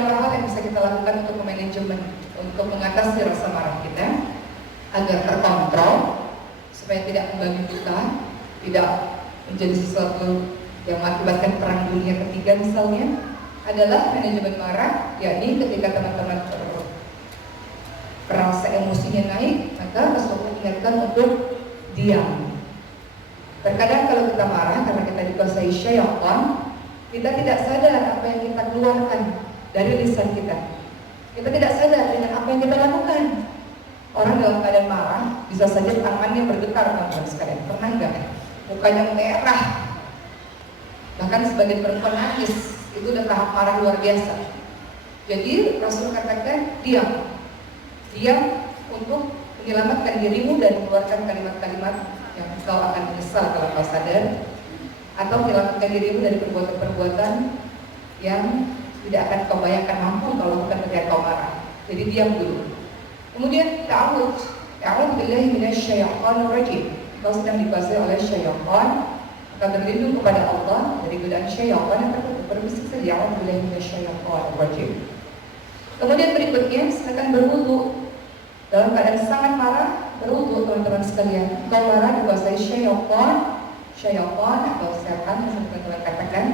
beberapa hal yang bisa kita lakukan untuk memanajemen, untuk mengatasi rasa marah kita agar terkontrol, supaya tidak membagi buta, tidak menjadi sesuatu yang mengakibatkan perang dunia ketiga misalnya, adalah manajemen marah, yakni ketika teman-teman merasa emosinya naik, maka Rasulullah ingatkan untuk diam. Terkadang kalau kita marah karena kita dikuasai syaitan, kita tidak sadar apa yang kita keluarkan dari lisan kita. Kita tidak sadar dengan apa yang kita lakukan. Orang dalam keadaan marah bisa saja tangannya bergetar, teman-teman sekalian. Pernah nggak? Mukanya merah. Bahkan sebagian perempuan nangis. Itu udah tahap marah luar biasa. Jadi Rasul katakan diam. Diam untuk menyelamatkan dirimu dan mengeluarkan kalimat-kalimat yang kau akan menyesal kalau kau sadar, atau menyelamatkan dirimu dari perbuatan-perbuatan yang tidak akan kau bayangkan mampu kalau bukan ketika kau marah. Jadi diam dulu. Kemudian ta'awudz billahi minasyaitonir rajim. Kau sedang dikuasai oleh syaitan, maka berlindung kepada Allah dari godaan syaitan yang berbisik saja. A'udzu billahi minasyaitonir rajim. Kemudian berikutnya silakan berwudu. Dalam keadaan sangat marah, berwudu teman-teman sekalian. Kau marah dikuasai syaitan atau setan yang teman-teman katakan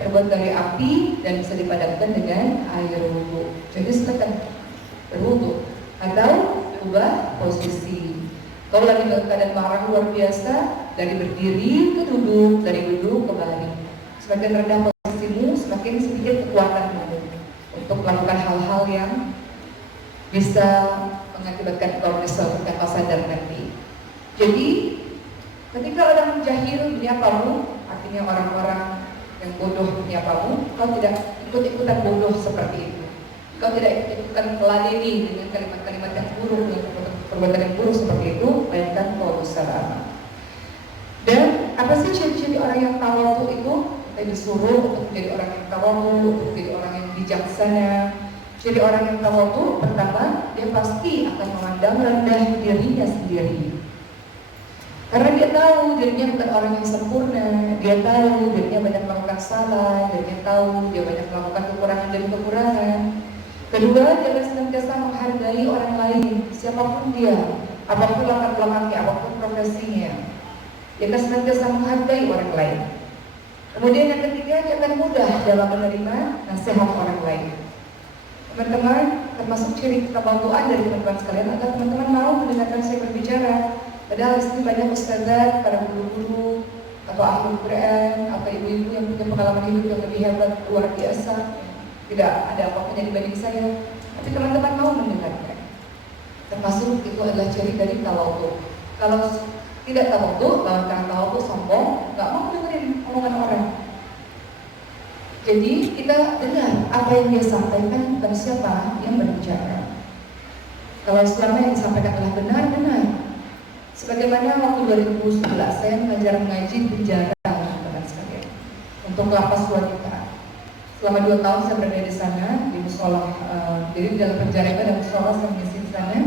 terbuat dari api dan bisa dipadamkan dengan air wudu. Jadi silakan berwudu atau ubah posisi. Kau lagi dalam keadaan marah luar biasa, dari berdiri ke duduk, dari duduk ke baring. Semakin rendah posisimu, semakin sedikit kekuatanmu untuk melakukan hal-hal yang bisa mengakibatkan kau menyesal dan kau sadar nanti. Jadi ketika orang jahil menyapamu, artinya orang-orang yang bodoh menyapamu, kau tidak ikut-ikutan bodoh seperti itu. Kau tidak ikut-ikutan meladeni dengan kalimat-kalimat yang buruk, perbuatan yang buruk seperti itu. Bayangkan kau bersama. Dan apa sih ciri-ciri orang yang tawadhu itu? Kita disuruh untuk menjadi orang yang tawadhu, untuk menjadi orang yang bijaksana. Ciri orang yang tawadhu, pertama, dia pasti akan memandang rendah dirinya sendiri. Karena dia tahu dirinya bukan orang yang sempurna, dia tahu dirinya banyak melakukan salah, dirinya tahu dia banyak melakukan kekurangan dan kekurangan. Kedua, dia akan senantiasa menghargai orang lain, siapapun dia, apapun latar belakangnya, apapun profesinya. Dia akan senantiasa menghargai orang lain. Kemudian yang ketiga, dia akan mudah dalam menerima nasihat orang lain. Teman-teman, termasuk ciri ketawadhuan dari teman-teman sekalian adalah teman-teman mau mendengarkan saya berbicara. Padahal di sini banyak ustazat, para guru-guru, atau ahli Quran, atau ibu-ibu yang punya pengalaman hidup yang lebih hebat, luar biasa. Tidak ada apa-apa yang dibanding saya. Tapi teman-teman mau mendengarkan. Termasuk itu adalah ciri dari tawadhu. Kalau tidak tawadhu, lawan karena tawadhu sombong, nggak mau dengerin omongan orang. Jadi kita dengar apa yang dia sampaikan, bukan siapa yang berbicara. Kalau selama yang disampaikan adalah benar. Sebagaimana waktu 2011 saya mengaji di penjara, teman-teman sekalian, untuk lapas wanita. Selama 2 tahun saya berada di sana di musola. Jadi di dalam penjara itu ada musola, saya mengisi di sana.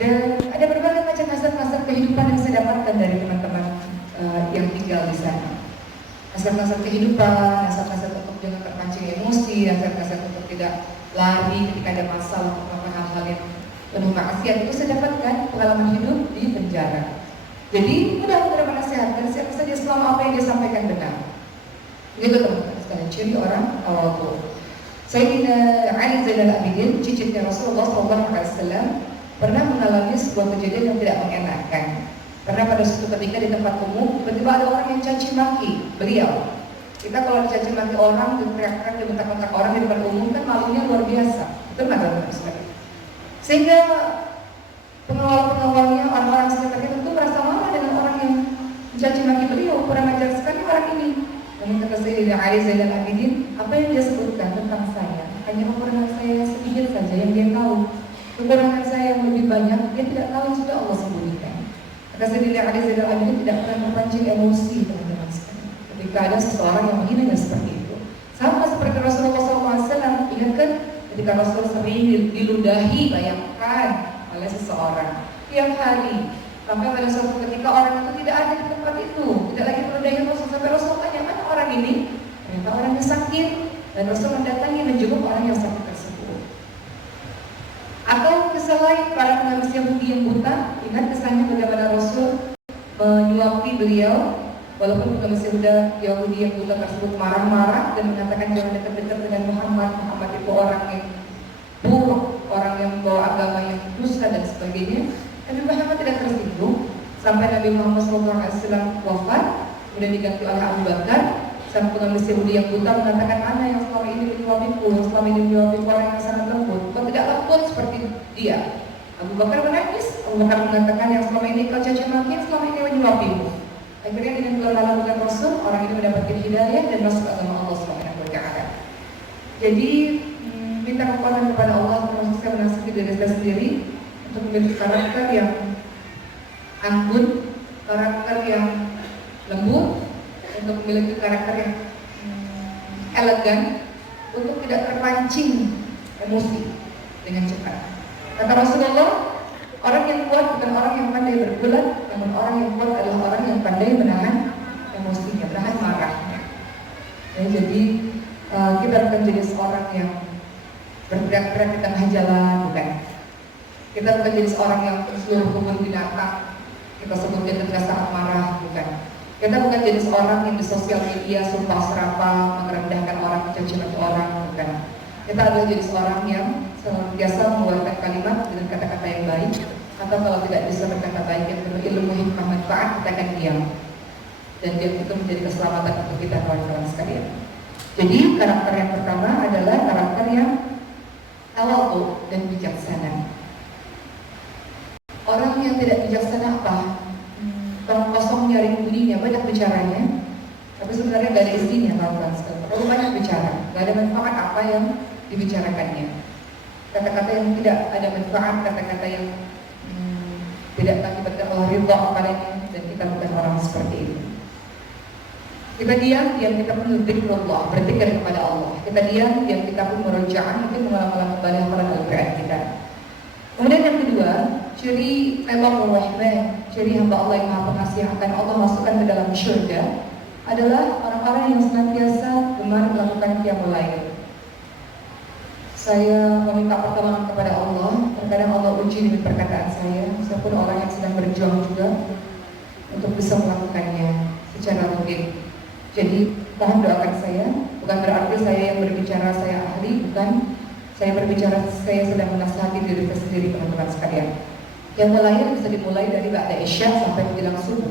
Dan ada berbagai macam nasihat-nasihat kehidupan yang saya dapatkan dari teman-teman yang tinggal di sana. Nasihat-nasihat kehidupan, nasihat-nasihat untuk jangan terpancing emosi, nasihat-nasihat untuk tidak lari ketika ada masalah, melakukan hal-hal yang penuh maksiat. Itu saya dapatkan pengalaman hidup di penjara. Jadi mudah menerima nasihat dan siapa saja selama apa yang dia sampaikan benar. Itu teman-teman sekalian, ciri orang tawadhu. Sayyidina Ali Zainal Abidin, cicitnya Rasulullah SAW, pernah mengalami sebuah kejadian yang tidak mengenakan. Karena pada suatu ketika di tempat umum, tiba-tiba ada orang yang caci maki beliau. Kita kalau dicaci maki orang, diteriakkan, dibentak-bentak orang di depan umum kan malunya luar biasa. Itu teman-teman sekalian. Sehingga pengawal-pengawalnya, orang-orang sekitarnya tentu merasa marah dengan orang yang mencaci maki beliau. Kurang ajar sekali orang ini. Namun kata Sayyidina Ali Zainal Abidin, apa yang dia sebutkan tentang saya? Hanya kekurangan saya sedikit saja yang dia tahu. Kekurangan saya yang lebih banyak, dia tidak tahu, sudah Allah sembunyikan. Kata Sayyidina Ali Zainal Abidin tidak pernah memancing emosi, teman-teman sekalian. Ketika ada seseorang yang menghinanya seperti itu. Sama seperti Rasulullah SAW, ingatkan ketika Rasul sering diludahi, bayangkan, oleh seseorang tiap hari. Sampai pada suatu ketika orang itu tidak ada di tempat itu, tidak lagi meludahi Rasul. Sampai Rasul tanya, mana orang ini? Ternyata orang yang sakit. Dan Rasul mendatangi menjenguk orang yang sakit yang buta, ingat kesannya bagaimana Rasul menyuapi beliau, walaupun pengemis Yahudi yang buta tersebut marah-marah dan mengatakan jangan dekat-dekat dengan Muhammad. Muhammad itu orang yang buruk, orang yang membawa agama yang dusta dan sebagainya. Tapi Muhammad tidak tersinggung sampai Nabi Muhammad SAW wafat, kemudian diganti oleh Abu Bakar. Sang pengemis Yahudi yang buta mengatakan, mana yang selama ini menyuapiku, yang selama ini menyuapiku orang yang sangat lembut, kau tidak lembut seperti dia. Abu Bakar menangis. Abu Bakar mengatakan, yang selama ini kau caci maki, selama ini menyuapimu. Akhirnya dengan keluar bukan Rasul, orang ini mendapatkan hidayah dan masuk agama Allah SWT. Jadi minta kekuatan kepada Allah, termasuk saya menasihati diri saya sendiri untuk memiliki karakter yang anggun, karakter yang lembut, untuk memiliki karakter yang elegan, untuk tidak terpancing emosi dengan cepat. Kata Rasulullah, orang yang kuat bukan orang yang pandai bergulat, namun orang yang kuat adalah orang yang pandai menahan emosinya, menahan marahnya. Ya, jadi kita bukan jadi seorang yang berteriak-teriak di tengah jalan, bukan. Kita bukan jadi seorang yang seluruh kubur binatang kita sebutkan ketika sangat marah, bukan. Kita bukan jadi seorang yang di sosial media sumpah serapah, merendahkan orang, mencaci maki orang, bukan. Kita adalah jadi seorang yang senantiasa mengeluarkan kalimat dengan kata-kata yang baik, atau kalau tidak bisa berkata baik yang penuh ilmu hikmah manfaat, kita akan diam. Dan diam itu menjadi keselamatan untuk kita, kawan-kawan sekalian. Jadi karakter yang pertama adalah karakter yang tawadhu dan bijaksana. Orang yang tidak bijaksana apa? Orang kosong nyaring bunyinya, banyak bicaranya, tapi sebenarnya gak ada isinya, kawan-kawan sekalian. Terlalu banyak bicara, gak ada manfaat apa yang dibicarakannya. Kata-kata yang tidak ada manfaat, kata-kata yang tidak mengakibatkan Allah ridha kepadanya, dan kita bukan orang seperti itu. Kita diam kita pun zikrullah, berzikir kepada Allah. Kita diam kita pun merujaan, mungkin mengulang-ulang kembali hafalan Al-Quran kita. Kemudian yang kedua, ciri Ibadur Rahman, ciri hamba Allah yang Maha Pengasih yang akan Allah masukkan ke dalam syurga adalah orang-orang yang senantiasa gemar melakukan qiyamul lail. Saya meminta pertolongan kepada Allah. Terkadang Allah uji dengan perkataan saya pun orang yang sedang berjuang juga untuk bisa melakukannya secara rutin. Jadi mohon doakan saya. Bukan berarti saya yang berbicara saya ahli, bukan. Saya berbicara, saya sedang menasihati diri saya sendiri, teman-teman sekalian. Yang mulai bisa dimulai dari ba'da isya sampai menjelang subuh.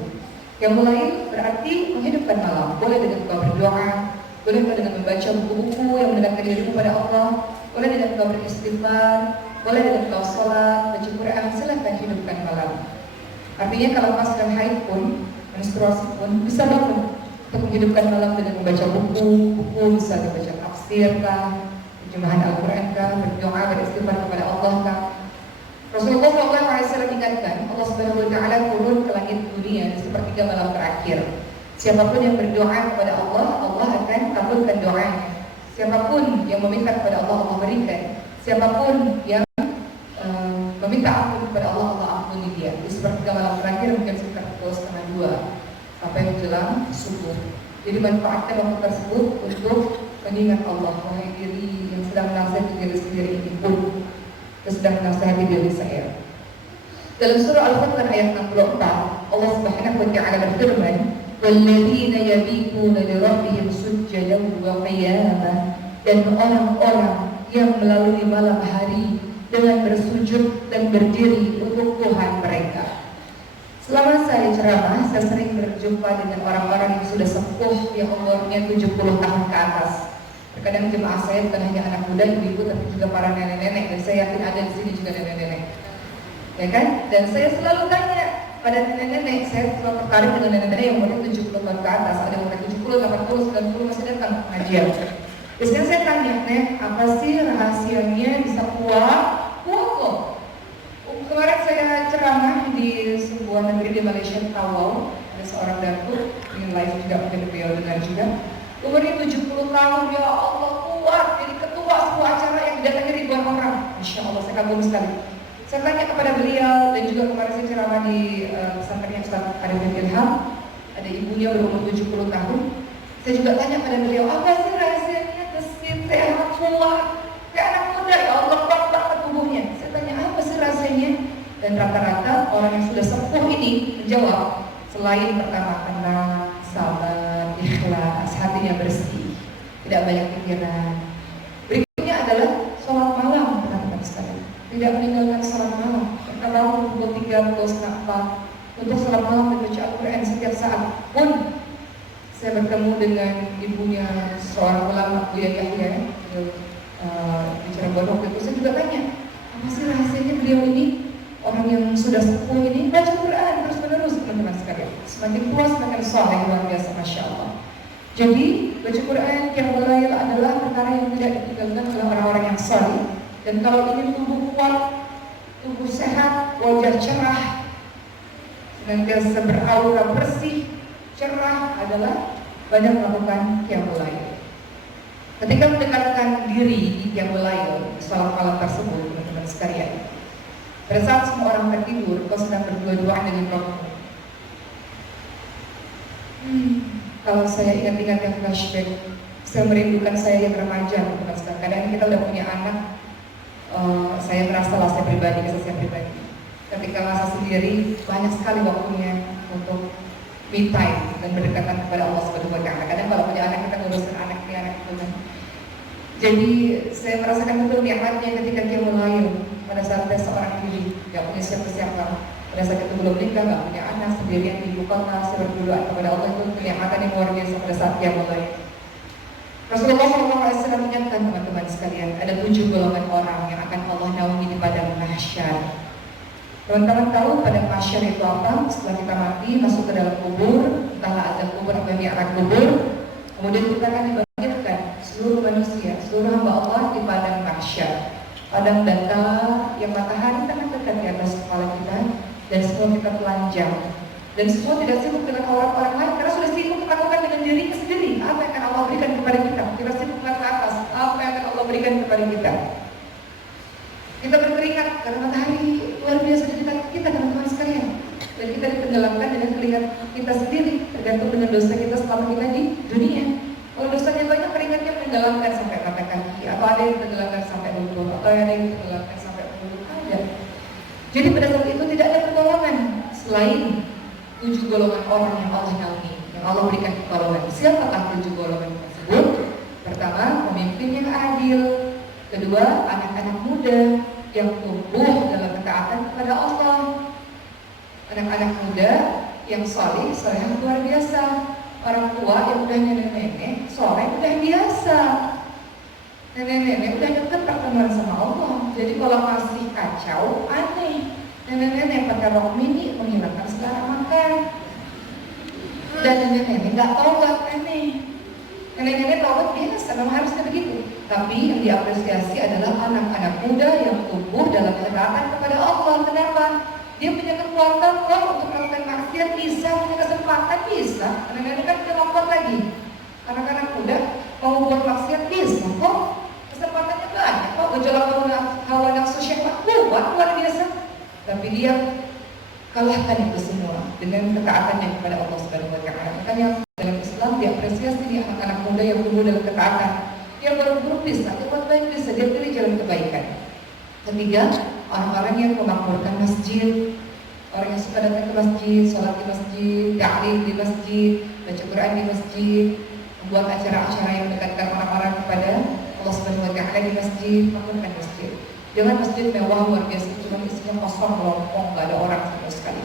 Yang mulai berarti menghidupkan malam. Boleh dengan kau berdoa, boleh dengan membaca buku-buku yang mendekatkan dirimu pada Allah, boleh dengan kau beristighfar, boleh dengan kau sholat, baca Quran, silahkan hidupkan malam. Artinya kalau pas sedang haid pun, menstruasi pun, bisa bangun untuk menghidupkan malam dengan membaca buku, bisa dibaca tafsir kah, terjemahan Al-Quran kah, berdoa, beristighfar kepada Allah kah. Rasulullah SAW ingatkan, Allah Subhanahu wa Ta'ala turun ke langit dunia di sepertiga malam terakhir. Siapapun yang berdoa kepada Allah, Allah akan kabulkan doanya. Siapapun yang meminta kepada Allah, Allah berikan. Siapapun yang meminta ampun kepada Allah, Allah ampuni dia. Di sepertiga malam terakhir mungkin sekitar pukul 1:30 sampai menjelang subuh. Jadi manfaatkan waktu tersebut untuk mengingat Allah. Wahai diri yang sedang menasihati diri sendiri ini pun, yang sedang menasihati diri saya. Dalam surah Al-Furqan ayat 64, Allah Subhanahu wa Ta'ala berfirman, "Walladzina yabituna li rabbihim sujjadan wa qiyamah." Dan orang-orang yang melalui malam hari dengan bersujud dan berdiri untuk Tuhan mereka. Selama saya ceramah, saya sering berjumpa dengan orang-orang yang sudah sepuh, yang umurnya 70 tahun ke atas. Terkadang jemaah saya bukan hanya anak muda, ibu-ibu, tapi juga para nenek-nenek. Dan saya yakin ada di sini juga nenek-nenek, ya kan? Dan saya selalu tanya pada nenek-nenek, saya selalu tertarik dengan nenek-nenek yang umurnya 70 tahun ke atas. Ada yang umurnya 70, 80, 90 masih datang pengajian. Biasanya saya tanya, Nek, apa sih rahasianya bisa kuat? Kuat loh. Kemarin saya ceramah di sebuah negeri di Malaysia, Tawau. Ada seorang datuk, ingin live juga, mungkin beliau dengar juga. Umurnya 70 tahun, ya Allah, kuat. Jadi ketua sebuah acara yang didatangi ribuan orang. Masya Allah, saya kagum sekali. Saya tanya kepada beliau, dan juga kemarin saya ceramah di pesantrennya Ustaz Arifin Ilham. Ada ibunya berumur 70 tahun. Saya juga tanya pada beliau, apa sih rahasianya gesit, sehat, kuat, kayak anak muda, ya Allah, kuat banget tubuhnya. Saya tanya, apa sih rasanya? Dan rata-rata orang yang sudah sepuh ini menjawab, selain pertama tenang, sabar, ikhlas, hatinya bersih, tidak banyak pikiran. Berikutnya adalah sholat malam, teman-teman sekalian. Tidak meninggalkan sholat malam. Kalau pukul 3, pukul setengah 4 untuk sholat malam dan baca Al-Quran setiap saat. Pun saya bertemu dengan ibunya seorang ulama, Buya Yahya, di Cirebon waktu itu. Saya juga tanya, apa sih rahasianya beliau ini? Orang yang sudah sepuh ini baca Quran terus-menerus, teman-teman sekalian. Semakin tua semakin soleh, luar biasa, Masya Allah. Jadi baca Quran yang Lail adalah perkara yang tidak ditinggalkan oleh orang-orang yang soleh. Dan kalau ingin tubuh kuat, tubuh sehat, wajah cerah, senantiasa beraura bersih, cerah, adalah banyak melakukan qiyamul lail. Ketika mendekatkan diri di qiyamul lail, salat malam tersebut, teman-teman sekalian, pada saat semua orang tertidur, kau sedang berdua-duaan dengan Rabbmu. Kalau saya ingat-ingat yang flashback, saya merindukan saya yang remaja, teman-teman sekalian. Kadang kita udah punya anak, saya merasa lah, saya pribadi, kisah saya pribadi. Ketika masa sendiri, banyak sekali waktunya untuk me time dan berdekatan kepada Allah Subhanahu wa Ta'ala. Kadang kalau punya anak, kita ngurusin anak itu kan. Jadi saya merasakan betul nikmatnya ketika dia mulai pada saat saya seorang diri, gak punya siapa-siapa. Pada saat itu belum nikah, gak punya anak, sendirian di ibu kota, saya berdoa kepada Allah, itu kenikmatan yang luar biasa pada saat dia mulai. Rasulullah SAW menyatakan, teman-teman sekalian, ada 7 golongan orang yang akan Allah naungi di padang mahsyar. Teman-teman tahu padang mahsyar itu apa? Setelah kita mati, masuk ke dalam kubur, entahlah azab kubur atau mi'raj kubur, kemudian kita akan dibangkitkan seluruh manusia, seluruh hamba Allah di padang mahsyar. Padang datar yang matahari sangat dekat di atas kepala kita, dan semua kita telanjang. Dan semua tidak sibuk dengan orang lain, karena sudah sibuk melakukan dengan diri sendiri. Apa yang akan Allah berikan kepada kita? Kita sibuk melihat ke atas, apa yang akan Allah berikan kepada kita? Kita berkeringat karena matahari luar biasa di dekat kita, teman-teman sekalian. Dan kita ditenggelamkan dengan keringat kita sendiri, tergantung dengan dosa kita selama kita di dunia. Kalau dosanya banyak, keringatnya menenggelamkan sampai mata kaki, atau ada yang menenggelamkan sampai lutut, atau ada yang menenggelamkan sampai mulut, ada. Jadi pada saat itu tidak ada pertolongan selain 7 golongan orang yang Allah naungi, yang Allah berikan pertolongan. Siapakah 7 golongan tersebut? Pertama, pemimpin yang adil. Kedua, anak-anak muda yang tumbuh dalam ketaatan kepada Allah. Anak-anak muda yang soleh yang luar biasa. Orang tua yang udah nenek-nenek, soleh udah biasa. Nenek-nenek udah dekat pertemuan sama Allah. Jadi kalau masih kacau, aneh. Nenek-nenek pakai rok mini menghilangkan selera makan. Dan nenek-nenek nggak taubat, aneh. Nenek-nenek taubat biasa, memang harusnya begitu. Tapi yang diapresiasi adalah anak-anak muda yang tumbuh dalam ketaatan kepada Allah. Kenapa? Dia punya kekuatan kok untuk melakukan maksiat, bisa, punya kesempatan, bisa. Nenek-nenek kan kemampuan lagi. Anak-anak muda mau buat maksiat, bisa kok. Kesempatannya banyak kok. Gejolak hawa nafsu syahwat kuat, luar biasa. Tapi dia kalahkan itu semua dengan ketaatannya kepada Allah Subhanahu wa Ta'ala. Makanya dalam Islam diapresiasi di anak-anak muda yang tumbuh dalam ketaatan. Yang buruk bisa, yang baik bisa, dia pilih jalan kebaikan. Ketiga, orang-orang yang memakmurkan masjid, orang yang suka datang ke masjid, sholat di masjid, ta'lim di masjid, baca Quran di masjid, membuat acara-acara yang mendekatkan orang-orang kepada Allah Subhanahu wa Ta'ala di masjid, makmurkan masjid. Jangan masjid mewah luar biasa, cuma isinya kosong, melompong, gak ada orang sama sekali.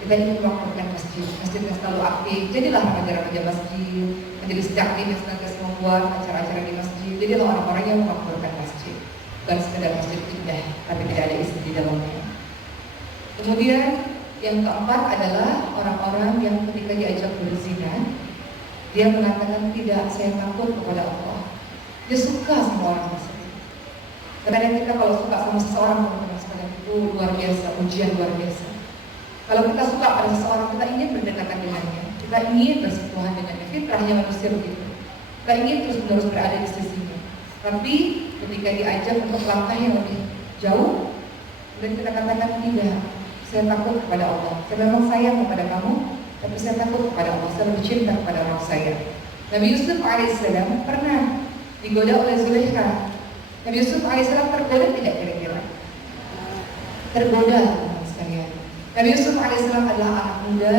Kita ingin memakmurkan masjid, masjid yang selalu aktif. Jadilah remaja-remaja masjid, menjadi taklim yang senantiasa membuat acara-acara di masjid. Jadilah orang-orang yang memakmurkan masjid, bukan sekedar masjid indah, tapi tidak ada isi di dalamnya. Kemudian yang keempat adalah orang-orang yang ketika diajak berzina, dia mengatakan tidak, saya takut kepada Allah. Dia suka sama orang tersebut. Kadang kita kalau suka sama seseorang, teman-teman sekalian, itu luar biasa, ujian luar biasa. Kalau kita suka pada seseorang, kita ingin berdekatan dengannya, kita ingin bersentuhan dengannya. Fitrahnya manusia begitu. Kita ingin terus-menerus berada di sisinya. Tapi ketika diajak untuk langkah yang lebih jauh, dan kita katakan tidak, saya takut kepada Allah. Saya memang sayang kepada kamu, tapi saya takut kepada Allah. Saya lebih cinta kepada orang saya. Nabi Yusuf alaihissalam pernah digoda oleh Zulaikha. Nabi Yusuf alaihissalam tergoda tidak kira-kira? Tergoda, teman sekalian. Nabi Yusuf alaihissalam adalah anak muda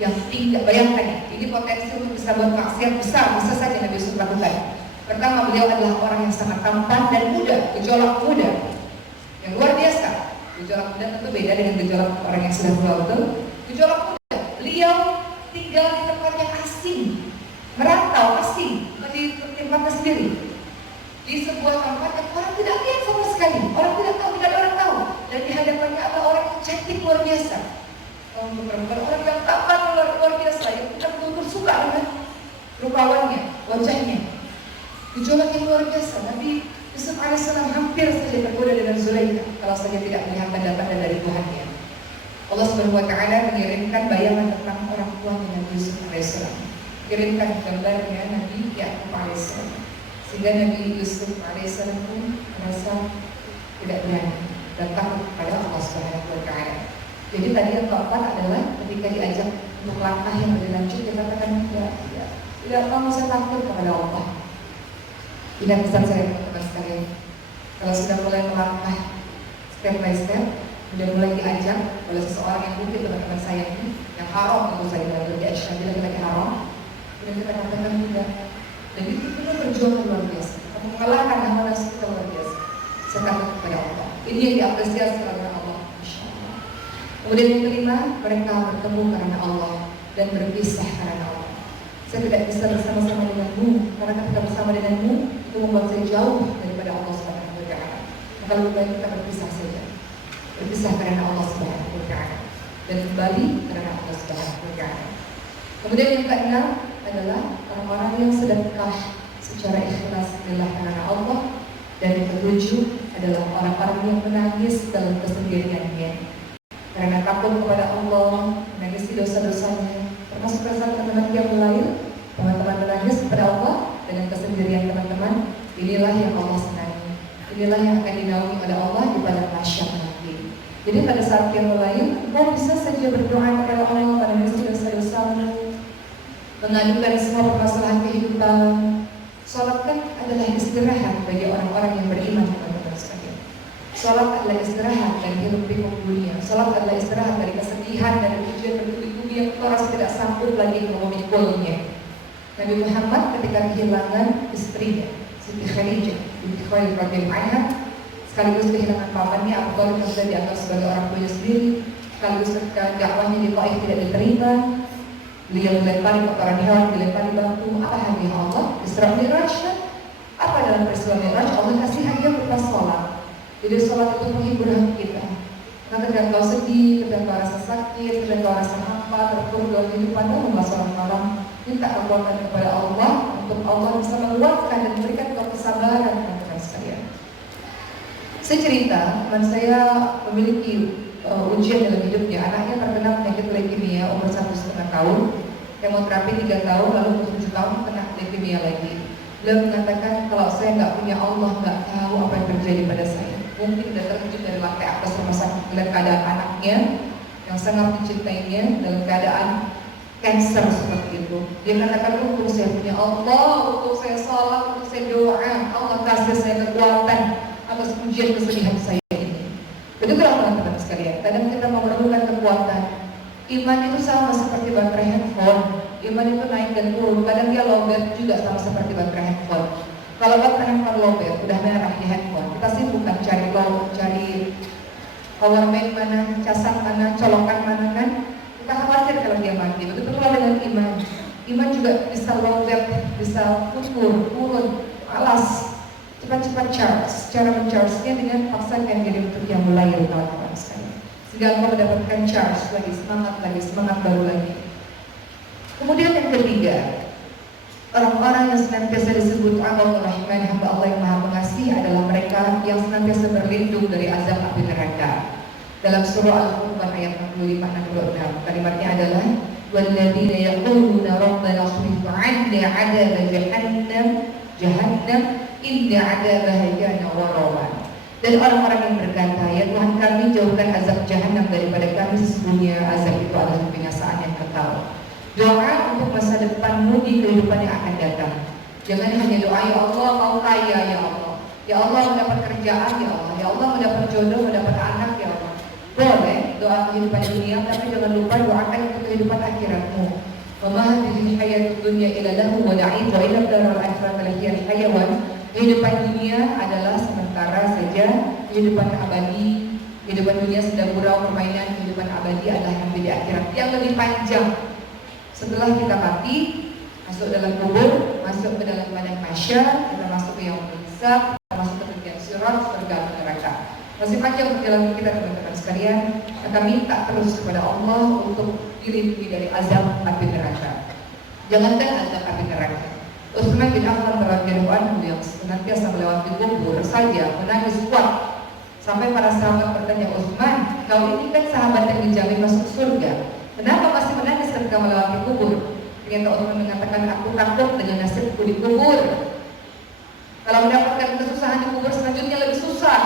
yang tidak, bayangkan ini potensi untuk bisa buat maksiat besar, bisa saja Nabi Yusuf lakukan. Pertama, beliau adalah orang yang sangat tampan dan muda, gejolak muda yang luar biasa. Gejolak muda tentu beda dengan gejolak orang yang sudah tua, betul? Gejolak muda, beliau tinggal di tempat yang asing, merantau asing, di tempatnya sendiri, di sebuah tempat yang orang tidak lihat sama sekali, orang tidak tahu, tidak ada orang tahu, dan di hadapannya ada orang yang cantik luar biasa. Orang yang tampan luar biasa, yang kita betul-betul suka dengan rupawannya, wajahnya. Gejolak yang luar biasa. Nabi Yusuf alaihissalam hampir saja tergoda dengan Zulaikha kalau saja tidak melihat tanda-tanda dari Tuhannya. Allah Subhanahu wa taala mengirimkan bayangan tentang orang tua Nabi Yusuf alaihissalam. Kirimkan gambarnya Nabi Yakub alaihissalam. Sehingga Nabi Yusuf alaihissalam pun merasa tidak berani dan takut kepada Allah Subhanahu wa taala. Jadi tadi yang keempat adalah ketika diajak untuk langkah yang lebih lanjut, dia katakan tidak mau, saya takut kepada Allah. Tidak pesan saya teman-teman sekalian, kalau sudah mulai melangkah step by step, sudah mulai diajak oleh seseorang yang mungkin teman-teman saya ini, yang haram tentu saya dalam bagi Aisyah, bila lagi haram, kemudian kita katakan tidak, dan itu kita perjuangan luar biasa, kita mengalahkan hawa nafsu kita luar biasa. Saya takut kepada Allah. Ini yang diapresiasi oleh Allah. Kemudian yang kelima, mereka bertemu karena Allah dan berpisah karena Allah. Saya tidak bisa bersama-sama denganmu, karena ketika bersama denganmu itu membuat saya jauh daripada Allah Subhanahu wa taala. Maka lebih baik kita berpisah saja. Berpisah karena Allah Subhanahu wa taala dan kembali karena Allah Subhanahu wa taala. Kemudian yang keenam adalah orang-orang yang sedekah secara ikhlas lillah karena Allah, dan yang ketujuh adalah orang-orang yang menangis dalam kesendiriannya karena takut kepada Allah, menangisi dosa-dosanya, termasuk rasa teman-teman yang lain. Teman-teman menangis kepada Allah dengan kesendirian teman-teman. Inilah yang Allah senangi, inilah yang akan dinaungi oleh Allah di padang mahsyar nanti. Jadi pada saat yang lain, kau bisa saja berdoa kepada Allah, menangisi dosa-dosamu, mengadukan semua permasalahan kehidupan. Salat kan adalah istirahat bagi orang-orang yang beriman, teman-teman sekalian. Salat adalah istirahat dari hiruk-pikuk dunia. Salat adalah istirahat dari kesedihan, dari ujian bertubi-tubi yang kita rasa tidak sanggup lagi memikulnya. Nabi Muhammad ketika kehilangan istrinya, Siti Khadijah binti Khuwailid radhiyallahu anha, sekaligus kehilangan pamannya Abu Thalib yang sudah dianggap sebagai orang tuanya sendiri, sekaligus ketika dakwahnya di Taif tidak diterima, beliau dilempari kotoran hewan, dilempari batu. Apa hadiah Allah? Isra Mi'raj kan? Apa dalam peristiwa Mi'raj? Allah kasih hadiah berupa sholat. Jadi sholat itu menghibur hati kita. Karena ketika kau sedih, ketika kau rasa sakit, ketika kau rasa hampa, terpuruk dalam kehidupan, membaca sholat malam, minta kekuatan kepada Allah untuk Allah bisa menguatkan dan memberikan kau kesabaran, teman-teman sekalian. Saya cerita, teman saya memiliki ujian dalam hidupnya. Anaknya terkena penyakit leukemia umur 1,5 tahun, kemoterapi 3 tahun, lalu umur 7 tahun kena leukemia lagi. Beliau mengatakan, kalau saya nggak punya Allah, nggak tahu apa yang terjadi pada saya. Mungkin sudah terkejut dari lantai atas rumah sakit melihat keadaan anaknya yang sangat mencintainya dalam keadaan cancer seperti itu. Dia mengatakan, untuk saya punya Allah, untuk saya salat, untuk saya doa, Allah kasih saya kekuatan atas ujian kesedihan saya ini. Begitulah teman-teman sekalian, kadang kita memerlukan kekuatan. Iman itu sama seperti baterai handphone. Iman itu naik dan turun, kadang dia lowbat juga sama seperti baterai handphone. Kalau baterai handphone lowbat, udah merah di handphone, kita sibuk cari power bank mana, casan mana, colokan mana kan. Kita khawatir kalau dia mati. Begitu pula dengan iman. Iman juga bisa lowbat, bisa turun, alas, cepat-cepat charge. Cara mencharge-nya dengan paksakan diri untuk yang mulai teman-teman sekalian. Sehingga engkau mendapatkan charge lagi, semangat baru lagi. Kemudian yang ketiga, orang-orang yang senantiasa disebut Allahur Rahman, hamba Allah yang Maha Pengasih, adalah mereka yang senantiasa berlindung dari azab api neraka. Dalam surah Al-Furqan ayat 65-66, kalimatnya adalah walladzina yaquluna rabbana shrif 'anna 'adzaba jahannam inna 'adzabaha kana gharawan. Dan orang-orang yang berkata, ya Tuhan kami, jauhkan azab jahanam daripada kami, sesungguhnya azab itu adalah binasaan yang kekal. Doa untuk masa depanmu di kehidupan yang akan datang. Jangan hanya doa, ya Allah mau kaya, ya Allah, ya Allah mendapat kerjaan, ya Allah, ya Allah mendapat jodoh, mendapat anak, ya Allah. Boleh, doa kehidupan dunia, tapi jangan lupa doakan untuk kehidupan akhiratmu. Wa ma hadhihi hayatud dunya illa lahu wa la'ib wa illa darul akhirati lahiyal hayawan. Kehidupan dunia adalah sementara saja, kehidupan abadi, kehidupan dunia sedang gurau permainan, kehidupan abadi adalah yang di akhirat yang lebih panjang. Setelah kita mati, masuk dalam kubur, masuk ke dalam padang mahsyar, kita masuk ke yaumul hisab, kita masuk ke tepian sirat, surga atau neraka. Masih panjang perjalanan kita teman-teman sekalian. Kita minta terus kepada Allah untuk dilindungi dari azab api neraka. Jangankan azab api neraka. Utsman bin Affan radhiyallahu anhu yang senantiasa melewati kubur saja menangis kuat sampai para sahabat bertanya, Utsman, kau ini kan sahabat yang dijamin masuk surga, kenapa masih menangis ketika melewati kubur? Ternyata Utsman mengatakan, aku takut dengan nasibku di kubur. Kalau mendapatkan kesusahan di kubur selanjutnya lebih susah,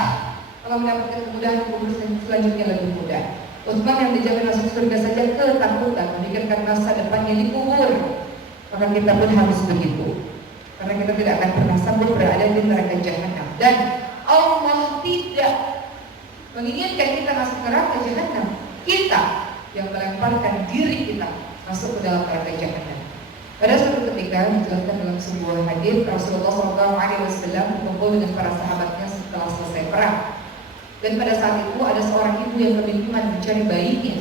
kalau mendapatkan kemudahan di kubur selanjutnya lebih mudah. Utsman yang dijamin masuk surga saja ketakutan memikirkan masa depannya di kubur. Maka kita pun harus begitu, karena kita tidak akan pernah sanggup berada di neraka jahanam. Dan Allah tidak menginginkan kita masuk neraka jahanam. Kita yang melemparkan diri kita masuk ke dalam neraka jahanam. Pada suatu ketika dijelaskan dalam sebuah hadis, Rasulullah SAW berkumpul dengan para sahabatnya setelah selesai perang. Dan pada saat itu ada seorang ibu yang kebingungan mencari bayinya.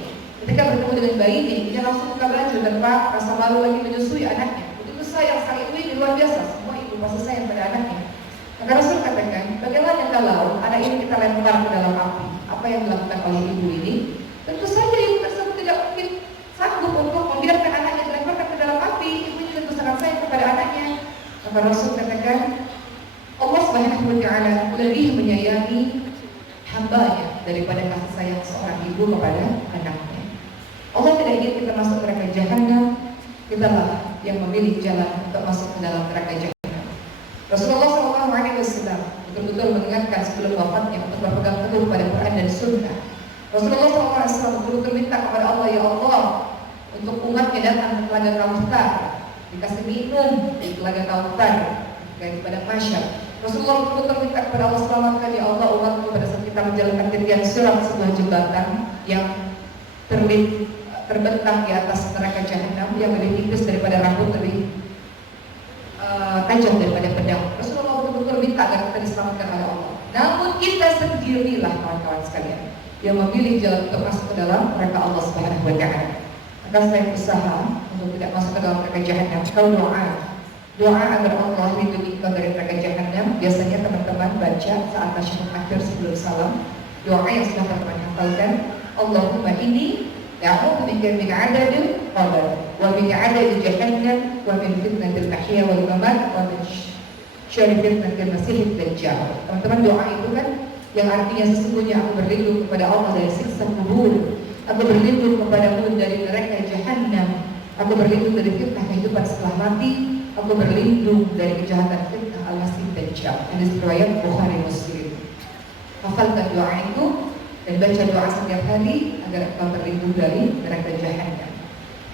Ketika bertemu dengan bayinya, dia langsung buka baju tanpa rasa malu lagi menyusui anaknya. Begitu sayang sang ibu ini luar biasa. Semua ibu pasti sayang pada anaknya. Maka Rasul katakan, bagaimana kalau anak ini kita lempar ke dalam api? Apa yang dilakukan oleh ibu ini? Tentu saja ibu tersebut tidak mungkin sanggup untuk membiarkan anaknya dilemparkan ke dalam api. Ibu ini tentu sangat sayang kepada anaknya. Maka Rasul katakan, Allah Subhanahu wa Ta'ala lebih menyayangi hambanya daripada kasih sayang seorang ibu kepada anaknya. Allah tidak ingin kita masuk neraka jahanam. Kitalah yang memilih jalan untuk masuk ke dalam neraka jahanam. Rasulullah SAW betul-betul mengingatkan sebelum wafatnya untuk berpegang teguh pada Quran dan Sunnah. Rasulullah SAW betul-betul minta kepada Allah, ya Allah, untuk umatnya datang ke telaga Kautsar, dikasih minum di telaga Kautsar dari pada mahsyar. Rasulullah betul-betul minta kepada Allah, selamatkan ya Allah umatku pada saat kita menjalankan titian sirat, sebuah jembatan yang terbentang di atas neraka jahanam yang lebih tipis daripada rambut, lebih tajam daripada pedang. Rasulullah betul-betul minta agar kita diselamatkan oleh Allah. Namun kita sendirilah kawan-kawan sekalian yang memilih jalan untuk masuk ke dalam neraka Allah Subhanahu wa Ta'ala. Maka saya berusaha untuk tidak masuk ke dalam neraka jahanam. Kau doa agar Allah lindungi kau dari neraka jahanam. Biasanya teman-teman baca saat tasyahud akhir sebelum salam, doa yang sudah teman-teman hafalkan, Allahumma inni a'udzu bika min 'adzabil qabr wa min 'adzabi jahannam wa min fitnatil mahya wal mamat wa min syarri fitnatil masiihid dajjal. Teman-teman, doa itu kan yang artinya sesungguhnya aku berlindung kepada Allah dari siksa kubur, aku berlindung kepadamu dari neraka jahanam, aku berlindung dari fitnah kehidupan setelah mati, aku berlindung dari kejahatan fitnah al-masih dajjal. Hadis riwayat Bukhari Muslim. Hafalkan doa itu dan baca doa setiap hari agar engkau berlindung dari neraka jahanam.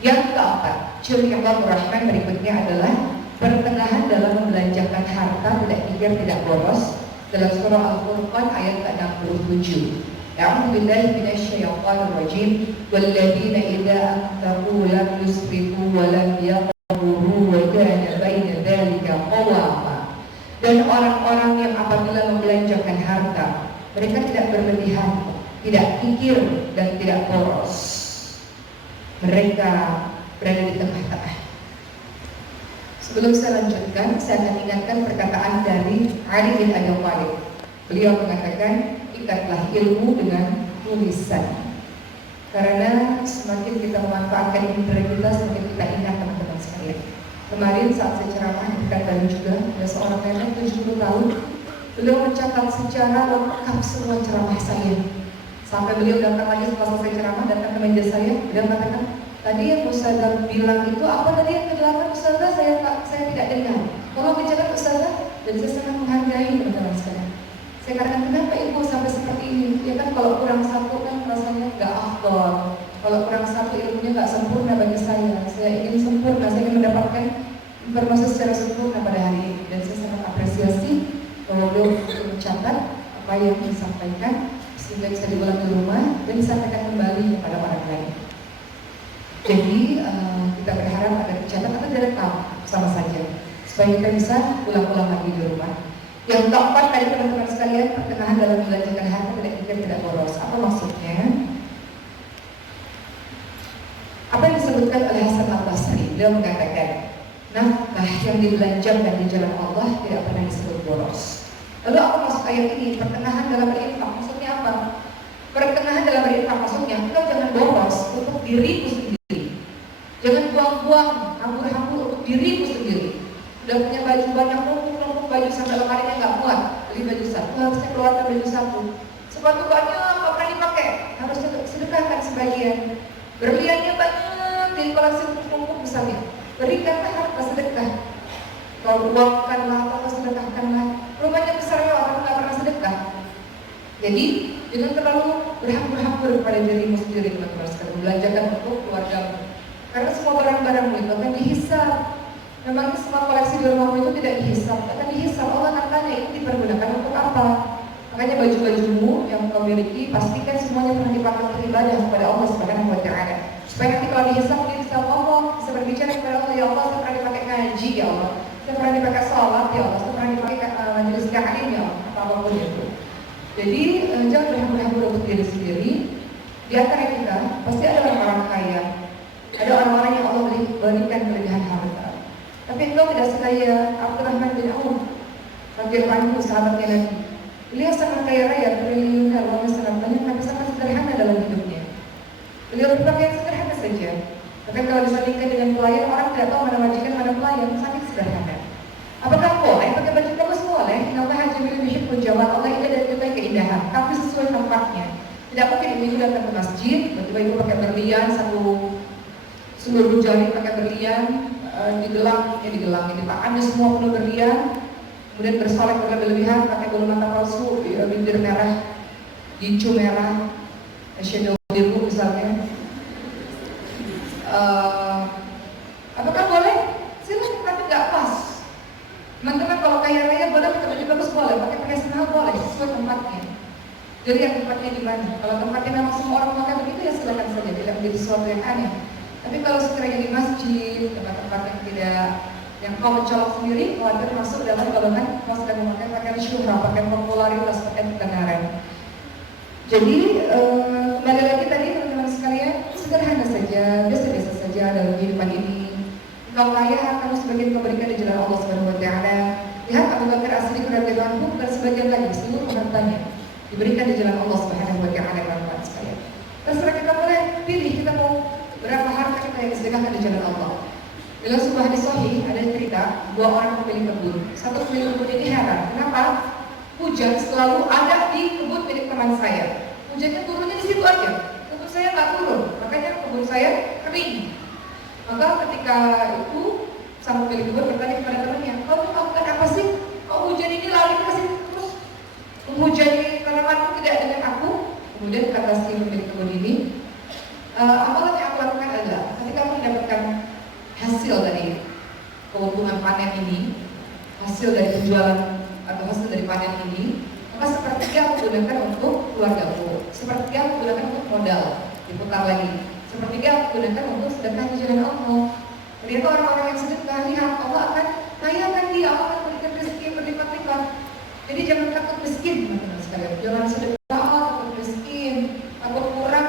Yang keempat, ciri Allah Rahman berikutnya adalah pertengahan dalam membelanjakan harta, tidak kikir, tidak boros. Dalam surah Al-Furqan ayat ke-67. A'udzu billahi minasyaitonir rajim. Walladzina idza anfaqu lam yusrifu wa lam yaqturu wa kana baina dzalika qawama. Dan orang-orang yang apabila membelanjakan harta, mereka tidak berlebihan, tidak kikir dan tidak boros. Mereka berada di tengah-tengah. Sebelum saya lanjutkan, saya akan ingatkan perkataan dari Ali bin Abi Thalib. Beliau mengatakan, ikatlah ilmu dengan tulisan. Karena semakin kita memanfaatkan indera kita, semakin kita ingat teman-teman sekalian. Kemarin saat saya ceramah di Pekanbaru juga, ada seorang nenek 70 tahun. Beliau mencatat secara lengkap semua ceramah saya. Sampai beliau datang lagi setelah selesai ceramah, datang ke meja saya, beliau mengatakan, tadi yang Ustazah bilang itu apa tadi yang ke-8 Ustazah? Saya tidak dengar. Tolong dicatat Ustazah. Dan saya sangat menghargai teman-teman sekalian. Saya katakan, kenapa ibu sampai seperti ini? Ya kan kalau kurang satu kan rasanya nggak afdol. Kalau kurang satu ilmunya nggak sempurna bagi saya. Saya ingin sempurna, saya ingin mendapatkan informasi secara sempurna pada hari ini. Dan saya sangat apresiasi bahwa beliau mencatat apa yang disampaikan sehingga bisa diulang di rumah dan disampaikan kembali kepada orang lain. Jadi kita berharap ada dicatat atau direkam sama saja supaya kita bisa ulang-ulang lagi di rumah. Yang keempat tadi teman-teman sekalian, pertengahan dalam membelanjakan harta tidak ingkar tidak boros. Apa maksudnya? Apa yang disebutkan oleh Hasan Al-Basri, beliau mengatakan nafkah yang dibelanjakan di jalan Allah tidak pernah disebut boros. Lalu apa maksud ayat ini? Pertengahan dalam berinfak maksudnya apa? Pertengahan dalam berinfak maksudnya kita jangan boros untuk diriku sendiri. Jangan buang-buang, hambur-hambur untuk diriku sendiri. Udah punya baju banyak, numpuk baju sampai lemarinya nggak muat, beli baju satu, harusnya keluarkan baju satu. Sepatu banyak nggak pernah dipakai, harusnya sedekahkan sebagian. Berliannya banyak, jadi koleksi numpuk misalnya, berikanlah harta sedekah. Kalau uangkanlah atau sedekahkanlah. Rumahnya besar ya orang nggak pernah sedekah. Jadi jangan terlalu berhambur-hambur pada dirimu sendiri teman-teman sekalian, belanjakan untuk keluargamu. Karena semua barang-barangmu itu akan dihisab. Memangnya semua koleksi di rumahmu itu tidak dihisab, akan dihisab. Allah akan tanya itu dipergunakan untuk apa. Makanya baju-bajumu yang kau miliki pastikan semuanya pernah dipakai untuk ibadah kepada Allah Subhanahu wa Ta'ala. Supaya nanti kalau dihisab dia bisa ngomong, bisa berbicara kepada Allah, ya Allah saya pernah dipakai ngaji ya Allah, saya pernah dipakai sholat ya Allah, saya pernah dipakai majelis ta'lim ya Allah, apapun itu. Jadi jangan berhambur-hambur untuk diri sendiri. Di antara kita pasti ada orang-orang kaya, ada orang-orang yang Allah berikan kelebihan harta. Tapi engkau tidak sekaya Abdurrahman bin Auf radhiyallahu anhu, sahabatnya Nabi. Beliau sangat kaya raya, triliuner, uangnya sangat banyak, tapi sangat sederhana dalam hidupnya. Beliau berpakaian sederhana saja. Bahkan kalau disandingkan dengan pelayan, orang tidak tahu mana majikan mana pelayan, sangat sederhana. Apakah boleh pakai baju bagus? Boleh. Innallaha jamilun yuhibbul jamal. Allah indah dan menyukai keindahan, tapi sesuai tempatnya. Tidak mungkin ibu datang ke masjid, tiba-tiba ibu pakai berlian satu seluruh jari pakai berlian, digelang, di tangannya semua penuh berlian. Kemudian bersolek berlebihan, pakai bulu mata palsu, bibir merah, gincu merah, eyeshadow biru misalnya. Apakah boleh? Silakan, tapi nggak pas. Teman-teman kalau kaya raya boleh pakai baju bagus, boleh pakai perhiasan mahal, boleh sesuai tempatnya. Jadi yang tempatnya di mana? Kalau tempatnya memang semua orang pakai begitu ya silakan saja, tidak menjadi sesuatu yang aneh. Tapi kalau sekiranya di masjid, tempat-tempat yang tidak, yang kau mencolok sendiri, khawatir masuk dalam golongan kau sedang memakai pakaian syuhrah, pakaian popularitas, pakaian ketenaran. Jadi kembali lagi tadi teman-teman sekalian, sederhana saja, biasa-biasa saja dalam kehidupan ini. Engkau kaya akan sebagian kau berikan di jalan Allah Subhanahu wa Ta'ala. Lihat Abu Bakar As-Siddiq radhiyallahu anhu, dan sebagian lagi seluruh hartanya diberikan di jalan Allah Subhanahu wa Ta'ala teman-teman sekalian. Terserah kita boleh pilih kita mau berapa harta kita yang sedekahkan di jalan Allah. Dalam sebuah hadis sahih ada cerita dua orang pemilik kebun. Satu pemilik kebun ini heran, kenapa hujan selalu ada di kebun milik teman saya. Hujannya turunnya di situ aja, kebun saya nggak turun, makanya kebun saya kering. Maka ketika itu sang pemilik kebun bertanya kepada temannya, kau melakukan apa sih? Kau hujan ini lari ke situ terus menghujani tanamanku tidak dengan aku? Kemudian kata si pemilik kebun ini, amalan yang aku lakukan adalah ketika aku mendapatkan hasil dari keuntungan panen ini, hasil dari penjualan atau hasil dari panen ini, maka sepertiga aku gunakan untuk keluargaku, sepertiga aku gunakan untuk modal, diputar lagi, sepertiga aku gunakan untuk sedekah di jalan Allah. Ternyata orang-orang yang sedekah, lihat Allah akan kayakan dia, Allah akan memberikan rezeki yang berlipat-lipat. Jadi jangan takut miskin teman-teman sekalian, jangan sedekah takut miskin, takut kurang.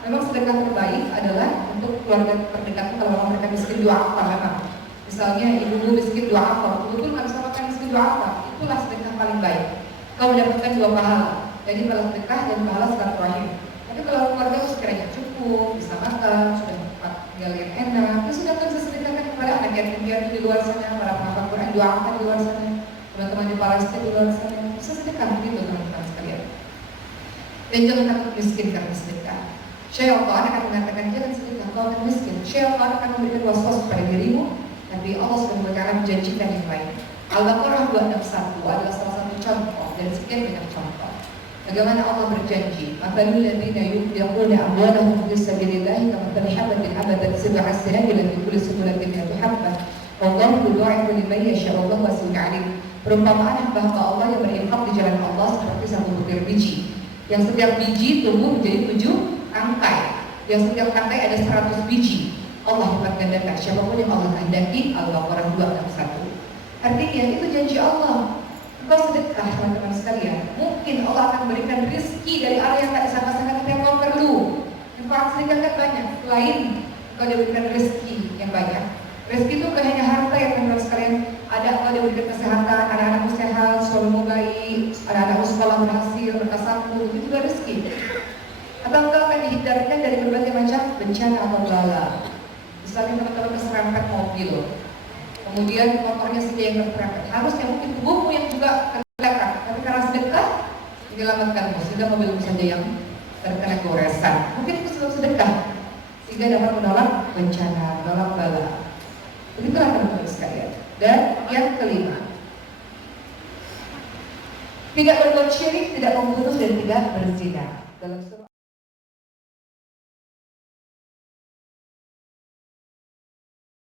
Memang sedekah terbaik adalah untuk keluarga terdekat. Kalau mereka miskin dua apa memang. Misalnya ibu miskin dua apa, betul nggak bisa makan miskin dua apa, itulah sedekah paling baik. Kau mendapatkan dua pahala, jadi pahala sedekah dan pahala silaturahim. Tapi kalau keluarga sekiranya cukup, bisa makan, sudah tempat tinggal yang enak, ya sudah bisa sedekahkan kepada anak yatim piatu di luar sana, para penghafal Quran dua apa di luar sana, teman-teman di Palestina di luar sana, bisa sedekah begitu teman-teman sekalian. Dan jangan takut miskin karena sedekah. Syaitan akan mengatakan jangan sedekah, kau akan miskin. Syaitan akan memberikan was-was kepada dirimu, tapi Allah Subhanahu wa Ta'ala menjanjikan yang lain. Al-Baqarah 261 adalah salah satu contoh dan sekian banyak contoh. Bagaimana Allah berjanji, "Mathalul ladzina yunfiquna amwalahum fi sabilillah kamathali habatin ambatat sab'a sanabilan fi kulli sunbulatin mi'atu habbah, wallahu yudha'ifu liman yasha'u wallahu wasi'un 'alim." Perumpamaan hamba Allah yang berinfak di jalan Allah seperti satu butir biji yang setiap biji tumbuh menjadi 7 tangkai, yang setiap tangkai ada 100 biji. Allah lipat gandakan siapapun yang Allah kehendaki. Al-Baqarah 261. Artinya itu janji Allah. Engkau sedekah teman-teman sekalian, mungkin Allah akan berikan rezeki dari arah yang tak disangka-sangka tapi yang kau perlu. Manfaat sedekah kan banyak. Selain engkau diberikan rezeki yang banyak, rezeki itu bukan hanya harta ya teman-teman sekalian. Ada engkau diberikan kesehatan, anak-anakmu sehat, suamimu baik, anak-anakmu sekolah berhasil, berkasangku, itu juga rezeki. Atau engkau akan dihindarkan dari berbagai macam bencana atau bala. Misalnya teman-teman keserempet mobil, kemudian motornya saja yang terperangkat, harusnya mungkin tubuhmu yang juga terkena, tapi karena sedekah menyelamatkanmu sehingga mobilmu saja yang terkena goresan. Mungkin itu sebab sedekah sehingga dapat menolak bencana, menolak bala. Begitulah teman-teman sekalian. Dan yang kelima, tidak berbuat syirik, tidak membunuh dan tidak berzina. Dalam surah